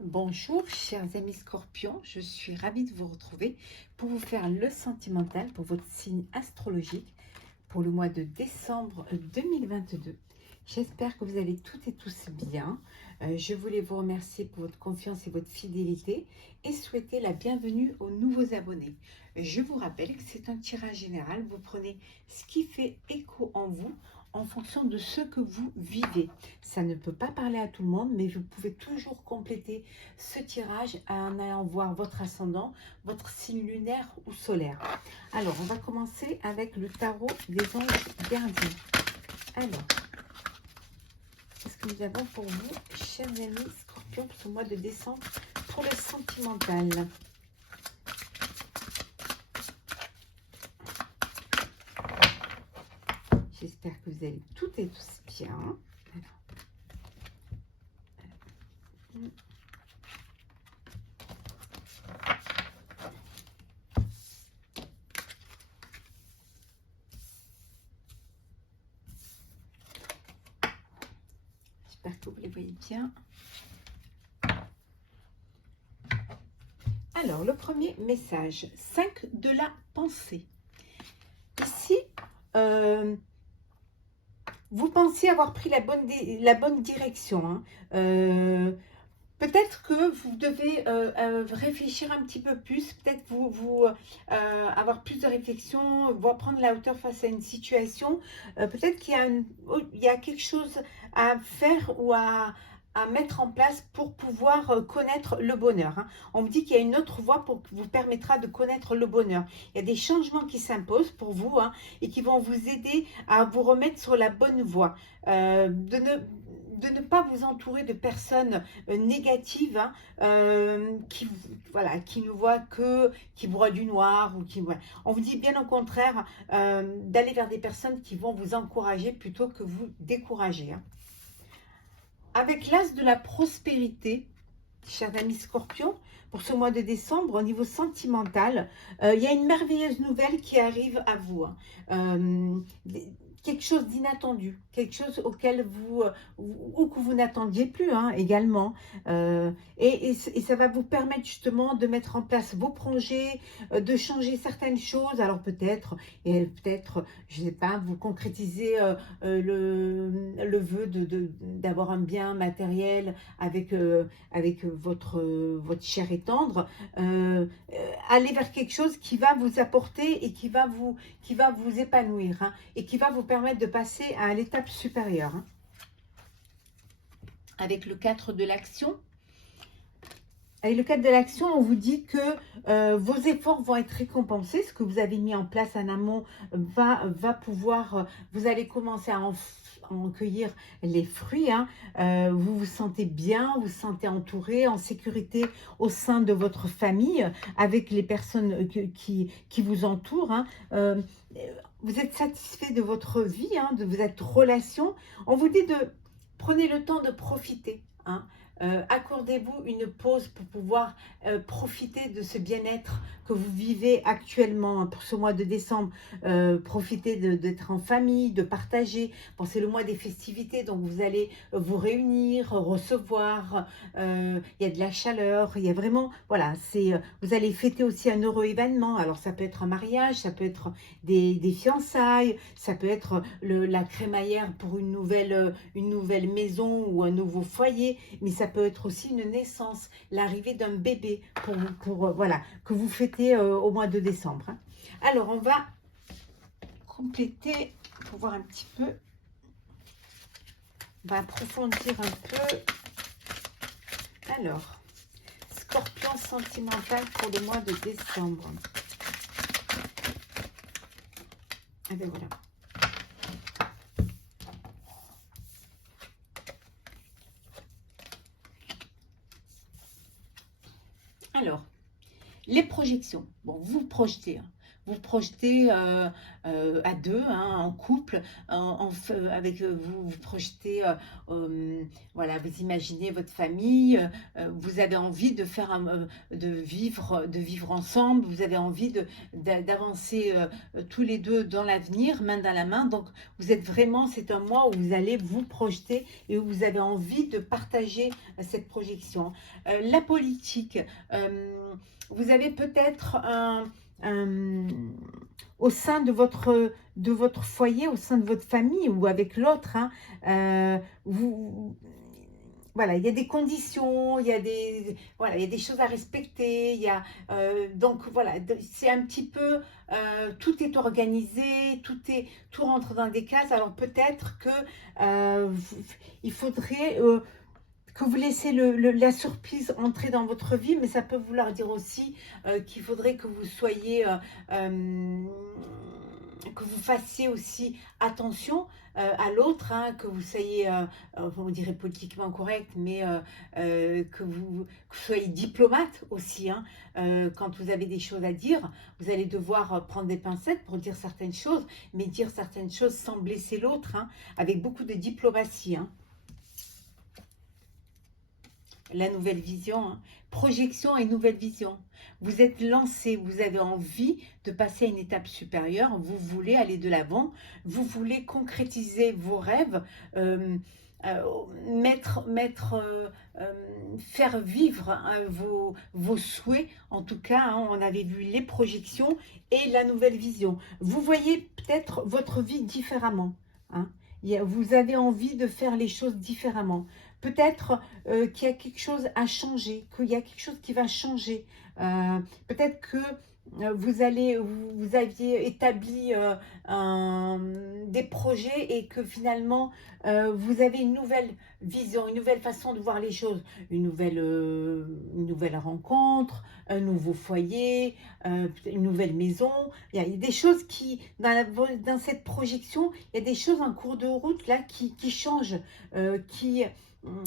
Bonjour chers amis scorpions, je suis ravie de vous retrouver pour vous faire le sentimental pour votre signe astrologique pour le mois de décembre 2022. J'espère que vous allez toutes et tous bien. Je voulais vous remercier pour votre confiance et votre fidélité et souhaiter la bienvenue aux nouveaux abonnés. Je vous rappelle que c'est un tirage général, vous prenez ce qui fait écho en vous en fonction de ce que vous vivez. Ça ne peut pas parler à tout le monde, mais vous pouvez toujours compléter ce tirage en allant voir votre ascendant, votre signe lunaire ou solaire. Alors, on va commencer avec le tarot des anges gardiens. Alors, qu'est-ce que nous avons pour vous, chers amis scorpions, pour ce mois de décembre, pour le sentimental? J'espère que vous allez toutes et tous bien. J'espère que vous les voyez bien. Alors, le premier message, 5 de la pensée. Ici, vous pensez avoir pris la bonne direction. Hein. Peut-être que vous devez réfléchir un petit peu plus, peut-être avoir plus de réflexion, voire prendre la hauteur face à une situation. Peut-être qu'il y a quelque chose à faire ou à mettre en place pour pouvoir connaître le bonheur. Hein. On me dit qu'il y a une autre voie pour qui vous permettra de connaître le bonheur. Il y a des changements qui s'imposent pour vous et qui vont vous aider à vous remettre sur la bonne voie. De ne pas vous entourer de personnes négatives qui ne voient qui broient du noir ou qui voilà. On vous dit bien au contraire d'aller vers des personnes qui vont vous encourager plutôt que vous décourager. Hein. Avec l'as de la prospérité, chers amis scorpions, pour ce mois de décembre, au niveau sentimental, il y a une merveilleuse nouvelle qui arrive à vous. Hein. Quelque chose d'inattendu, quelque chose auquel ou que vous n'attendiez plus également. Et ça va vous permettre justement de mettre en place vos projets, de changer certaines choses. Alors peut-être, je ne sais pas, vous concrétisez le vœu d'avoir un bien matériel avec votre chair et tendre. Aller vers quelque chose qui va vous apporter et qui va vous épanouir hein, et qui va vous permettre de passer à l'étape supérieure. Hein. Avec le 4 de l'action. Avec le 4 de l'action, on vous dit que vos efforts vont être récompensés. Ce que vous avez mis en place en amont va pouvoir, vous allez commencer à en cueillir les fruits. Hein. Vous vous sentez bien, vous vous sentez entouré, en sécurité au sein de votre famille, avec les personnes qui vous entourent. Hein. Vous êtes satisfait de votre vie, hein, de votre relation. On vous dit prenez le temps de profiter. Hein. Accordez-vous une pause pour pouvoir profiter de ce bien-être que vous vivez actuellement pour ce mois de décembre. Profitez d'être en famille, de partager. Bon, c'est le mois des festivités, donc vous allez vous réunir, recevoir. Il y a de la chaleur, il y a vraiment, voilà, vous allez fêter aussi un heureux événement. Alors ça peut être un mariage, ça peut être des fiançailles, ça peut être la crémaillère pour une nouvelle maison ou un nouveau foyer, mais ça peut être aussi une naissance, l'arrivée d'un bébé voilà, que vous fêtez au mois de décembre. Hein. Alors, on va compléter pour voir un petit peu. On va approfondir un peu. Alors, scorpion sentimental pour le mois de décembre. Ah ben voilà. Alors, les projections. Bon, vous projetez. Hein. vous projetez à deux, hein, en couple, avec vous, vous projetez, voilà, vous imaginez votre famille, vous avez envie de faire de vivre ensemble, vous avez envie d'avancer tous les deux dans l'avenir, main dans la main. Donc vous êtes vraiment, c'est un mois où vous allez vous projeter et où vous avez envie de partager cette projection. La politique, vous avez peut-être au sein de votre foyer, au sein de votre famille ou avec l'autre, hein, voilà, il y a des conditions, voilà, il y a des choses à respecter, donc voilà, c'est un petit peu, tout est organisé, tout rentre dans des cases. Alors peut-être que il faudrait que vous laissez la surprise entrer dans votre vie, mais ça peut vouloir dire aussi qu'il faudrait que vous soyez, que vous fassiez aussi attention à l'autre, hein, que vous soyez, on dirait politiquement correct, mais que vous soyez diplomate aussi, hein, quand vous avez des choses à dire, vous allez devoir prendre des pincettes pour dire certaines choses, mais dire certaines choses sans blesser l'autre, hein, avec beaucoup de diplomatie, hein. La nouvelle vision, hein. Projection et nouvelle vision. Vous êtes lancé, vous avez envie de passer à une étape supérieure, vous voulez aller de l'avant, vous voulez concrétiser vos rêves, faire vivre, hein, vos souhaits. En tout cas, hein, on avait vu les projections et la nouvelle vision. Vous voyez peut-être votre vie différemment, hein. Vous avez envie de faire les choses différemment. Peut-être qu'il y a quelque chose à changer, qu'il y a quelque chose qui va changer. Peut-être que vous aviez établi des projets et que finalement vous avez une nouvelle vision, une nouvelle façon de voir les choses, une nouvelle rencontre, un nouveau foyer, une nouvelle maison. Il y a des choses qui, dans cette projection, il y a des choses en cours de route là qui changent,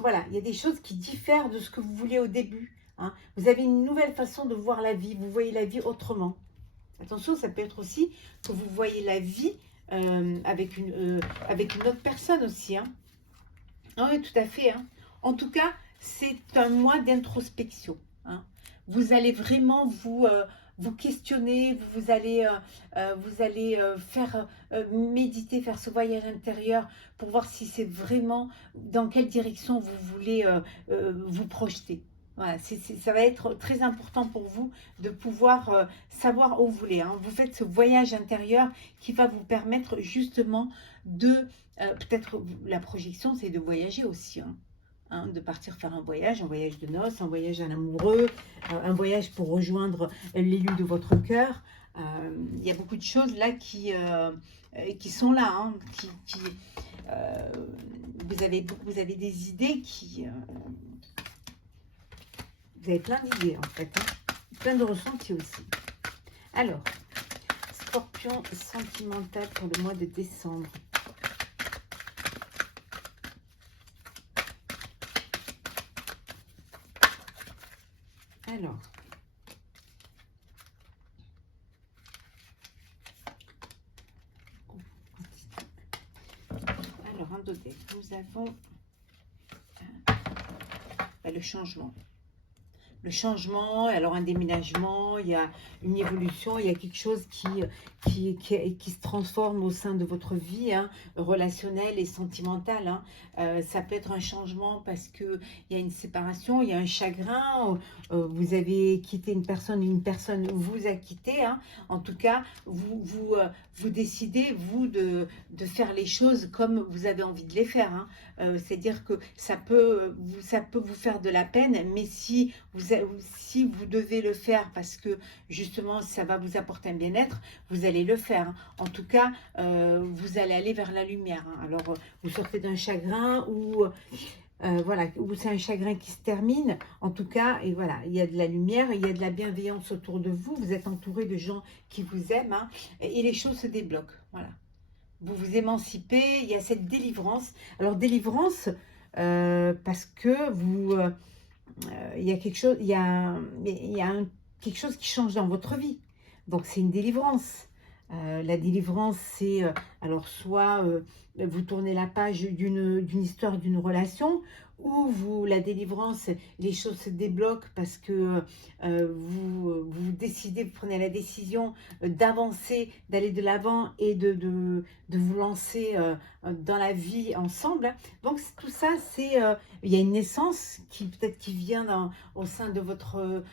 voilà, il y a des choses qui diffèrent de ce que vous vouliez au début, hein. Vous avez une nouvelle façon de voir la vie, vous voyez la vie autrement. Attention, ça peut être aussi que vous voyez la vie avec une autre personne aussi, hein. Ah oui, tout à fait, hein. En tout cas, c'est un mois d'introspection, hein. Vous allez vraiment vous questionner, vous allez faire méditer, faire ce voyage intérieur pour voir si c'est vraiment dans quelle direction vous voulez vous projeter. Voilà, ça va être très important pour vous de pouvoir savoir où vous voulez, hein. Vous faites ce voyage intérieur qui va vous permettre justement de, peut-être la projection, c'est de voyager aussi, hein. Hein, de partir faire un voyage de noces, un voyage à l'amoureux, un voyage pour rejoindre l'élu de votre cœur. Il y a beaucoup de choses là qui sont là, hein, vous avez des idées vous avez plein d'idées en fait, hein, plein de ressentis aussi. Alors, Scorpion sentimental pour le mois de décembre. Alors, en deux decks, nous avons le changement. Le changement, alors un déménagement, il y a une évolution, il y a quelque chose qui se transforme au sein de votre vie, hein, relationnelle et sentimentale, hein. Ça peut être un changement parce qu'il y a une séparation, il y a un chagrin, vous avez quitté une personne vous a quitté, hein. En tout cas, vous décidez, vous, de faire les choses comme vous avez envie de les faire, hein. C'est-à-dire que ça peut vous faire de la peine, mais si vous devez le faire parce que justement ça va vous apporter un bien-être, vous allez le faire, hein. En tout cas, vous allez aller vers la lumière, hein. Alors, vous sortez d'un chagrin ou voilà, ou c'est un chagrin qui se termine, en tout cas, et voilà, il y a de la lumière, il y a de la bienveillance autour de vous, vous êtes entouré de gens qui vous aiment, hein, et les choses se débloquent, voilà. Vous vous émancipez, il y a cette délivrance. Alors, délivrance, parce que il y a quelque chose, quelque chose qui change dans votre vie. Donc, c'est une délivrance. La délivrance, c'est alors soit vous tournez la page d'une histoire, d'une relation, ou la délivrance, les choses se débloquent parce que vous décidez, vous prenez la décision d'avancer, d'aller de l'avant et de vous lancer dans la vie ensemble. Donc tout ça, c'est il y a une naissance qui peut-être qui vient au sein de votre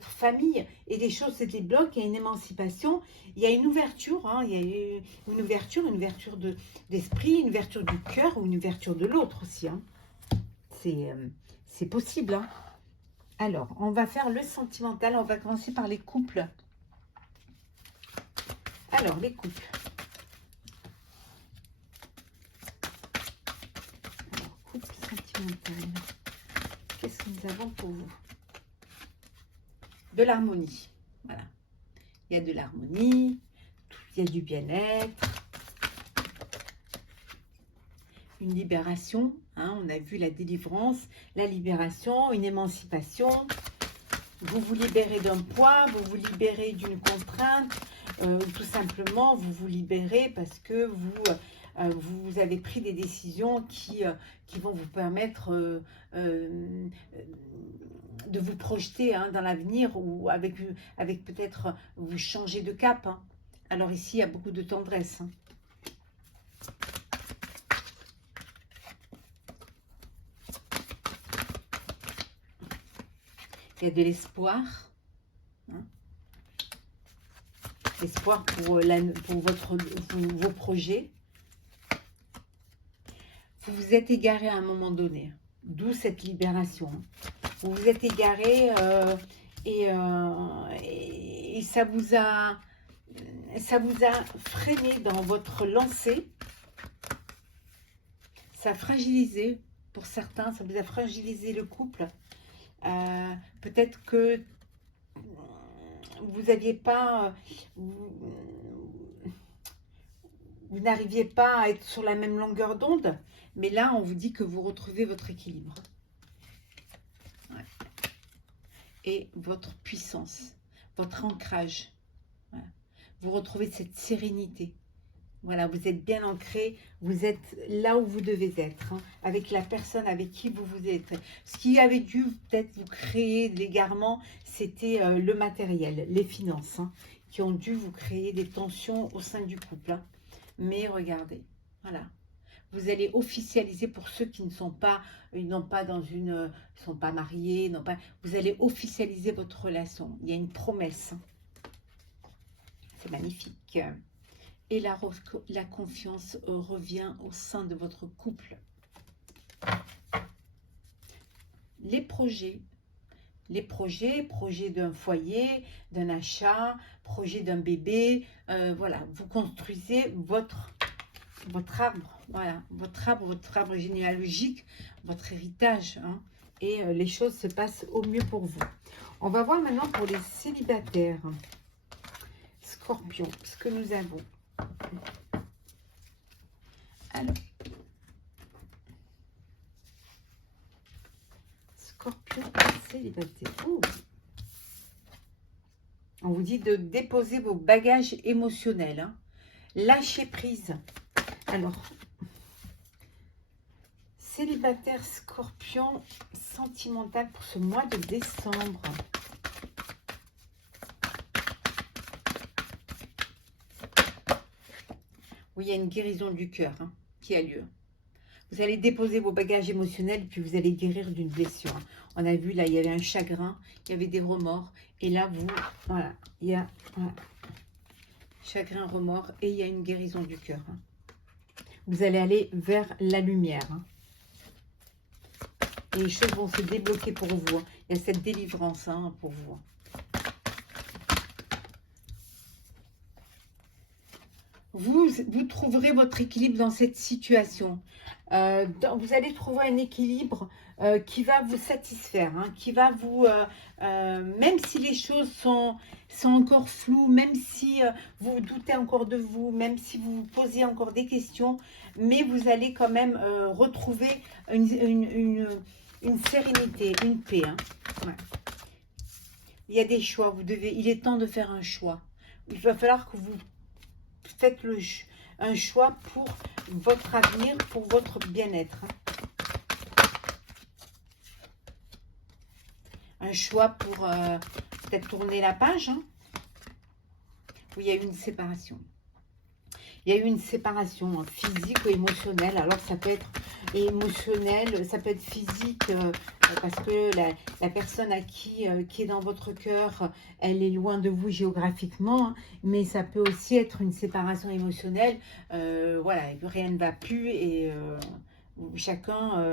famille, et les choses se débloquent, il y a une émancipation, il y a une ouverture, hein, il y a une ouverture d'esprit, une ouverture du cœur, ou une ouverture de l'autre aussi. Hein. C'est possible. Hein. Alors, on va faire le sentimental. On va commencer par les couples. Alors, les couples. Alors, couple sentimental. Qu'est-ce que nous avons pour vous? De l'harmonie. Voilà. Il y a de l'harmonie. Il y a du bien-être. Une libération, hein, on a vu la délivrance, la libération, une émancipation. Vous vous libérez d'un poids, vous vous libérez d'une contrainte, tout simplement vous vous libérez parce que vous avez pris des décisions qui vont vous permettre de vous projeter, hein, dans l'avenir, ou avec peut-être vous changer de cap. Hein. Alors ici, il y a beaucoup de tendresse. Hein. Il y a de l'espoir. Hein. L'espoir pour vos projets. Vous vous êtes égaré à un moment donné. D'où cette libération. Vous vous êtes égaré et ça vous a freiné dans votre lancée. Ça a fragilisé, pour certains, ça vous a fragilisé le couple. Peut-être que vous n'aviez pas, vous n'arriviez pas à être sur la même longueur d'onde, mais là on vous dit que vous retrouvez votre équilibre. Ouais. Et votre puissance, votre ancrage. Voilà. Vous retrouvez cette sérénité. Voilà, vous êtes bien ancré, vous êtes là où vous devez être, hein, avec la personne avec qui vous êtes. Ce qui avait dû peut-être vous créer de l'égarement, c'était le matériel, les finances, hein, qui ont dû vous créer des tensions au sein du couple. Hein. Mais regardez, voilà. Vous allez officialiser, pour ceux qui ne sont pas, sont pas mariés, vous allez officialiser votre relation. Il y a une promesse. Hein. C'est magnifique. Et la confiance revient au sein de votre couple. Les projets d'un foyer, d'un achat, projet d'un bébé, voilà, vous construisez votre arbre, voilà, votre arbre généalogique, votre héritage, hein, et les choses se passent au mieux pour vous. On va voir maintenant pour les célibataires. Scorpion, ce que nous avons. Alors, Scorpion célibataire. Ouh. On vous dit de déposer vos bagages émotionnels. Hein. Lâcher prise. Alors, célibataire Scorpion sentimental pour ce mois de décembre. Oui, il y a une guérison du cœur, hein, qui a lieu. Vous allez déposer vos bagages émotionnels, puis vous allez guérir d'une blessure. On a vu, là, il y avait un chagrin, il y avait des remords. Et là, voilà, il y a chagrin, remords, et il y a une guérison du cœur. Hein. Vous allez aller vers la lumière. Hein. Et les choses vont se débloquer pour vous. Hein. Il y a cette délivrance, hein, pour vous. Vous trouverez votre équilibre dans cette situation. Vous allez trouver un équilibre qui va vous satisfaire, hein, qui va vous, même si les choses sont encore floues, même si vous doutez encore de vous, même si vous vous posez encore des questions, mais vous allez quand même retrouver une sérénité, une paix. Hein. Ouais. Il y a des choix, il est temps de faire un choix. il va falloir que vous faites un choix pour votre avenir, pour votre bien-être. Un choix pour peut-être tourner la page, hein, où il y a eu une séparation. Il y a eu une séparation physique ou émotionnelle. Alors, ça peut être émotionnel, ça peut être physique, parce que la personne qui est dans votre cœur, elle est loin de vous géographiquement, hein, mais ça peut aussi être une séparation émotionnelle. Voilà, rien ne va plus et chacun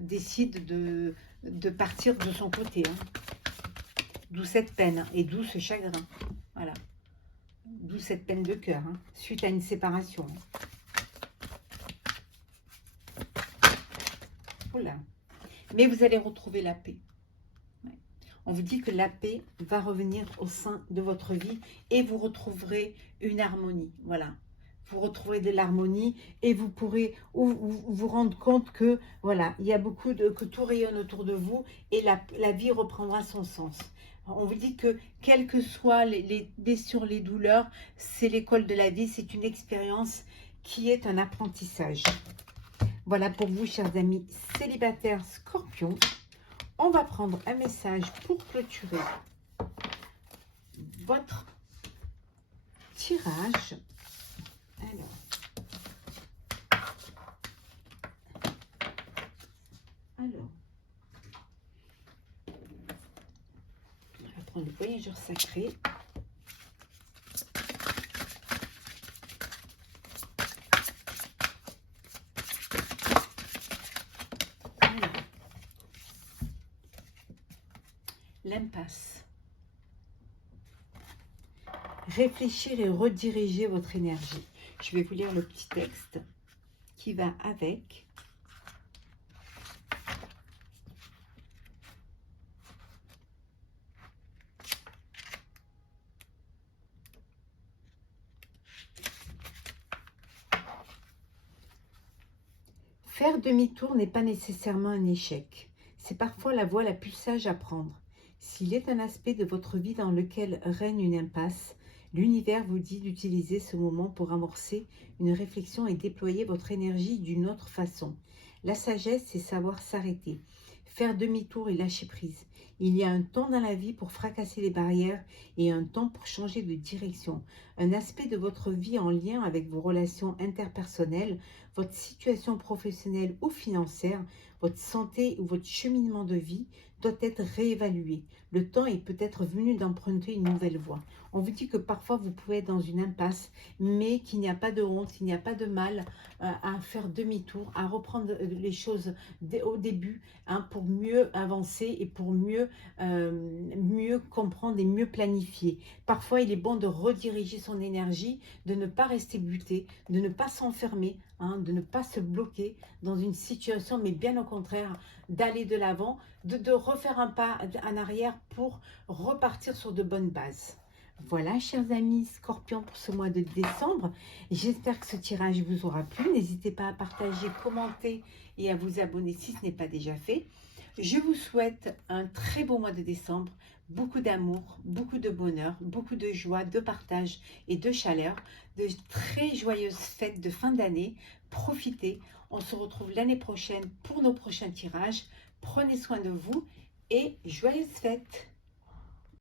décide de partir de son côté. Hein. D'où cette peine et d'où ce chagrin. Voilà. D'où cette peine de cœur, hein, suite à une séparation. Oula. Mais vous allez retrouver la paix. Ouais. On vous dit que la paix va revenir au sein de votre vie et vous retrouverez une harmonie. Voilà. Vous retrouverez de l'harmonie et vous pourrez vous rendre compte que, voilà, il y a beaucoup que tout rayonne autour de vous et la vie reprendra son sens. On vous dit que, quelles que soient les blessures, les douleurs, c'est l'école de la vie, c'est une expérience qui est un apprentissage. Voilà pour vous, chers amis célibataires Scorpions. On va prendre un message pour clôturer votre tirage. Alors, on va prendre le voyageur sacré. L'impasse. Réfléchir et rediriger votre énergie. Je vais vous lire le petit texte qui va avec. Faire demi-tour n'est pas nécessairement un échec. C'est parfois la voie la plus sage à prendre. S'il est un aspect de votre vie dans lequel règne une impasse, l'univers vous dit d'utiliser ce moment pour amorcer une réflexion et déployer votre énergie d'une autre façon. La sagesse, c'est savoir s'arrêter, faire demi-tour et lâcher prise. Il y a un temps dans la vie pour fracasser les barrières et un temps pour changer de direction. Un aspect de votre vie en lien avec vos relations interpersonnelles, votre situation professionnelle ou financière, votre santé ou votre cheminement de vie doit être réévalué. Le temps est peut-être venu d'emprunter une nouvelle voie. On vous dit que parfois vous pouvez être dans une impasse, mais qu'il n'y a pas de honte, il n'y a pas de mal à faire demi-tour, à reprendre les choses au début, hein, pour mieux avancer et pour mieux comprendre et mieux planifier. Parfois, il est bon de rediriger son énergie, de ne pas rester buté, de ne pas s'enfermer, hein, de ne pas se bloquer dans une situation, mais bien au contraire, d'aller de l'avant, de refaire un pas en arrière pour repartir sur de bonnes bases. Voilà, chers amis Scorpions, pour ce mois de décembre. J'espère que ce tirage vous aura plu. N'hésitez pas à partager, commenter et à vous abonner si ce n'est pas déjà fait. Je vous souhaite un très beau mois de décembre. Beaucoup d'amour, beaucoup de bonheur, beaucoup de joie, de partage et de chaleur. De très joyeuses fêtes de fin d'année. Profitez. On se retrouve l'année prochaine pour nos prochains tirages. Prenez soin de vous et joyeuses fêtes!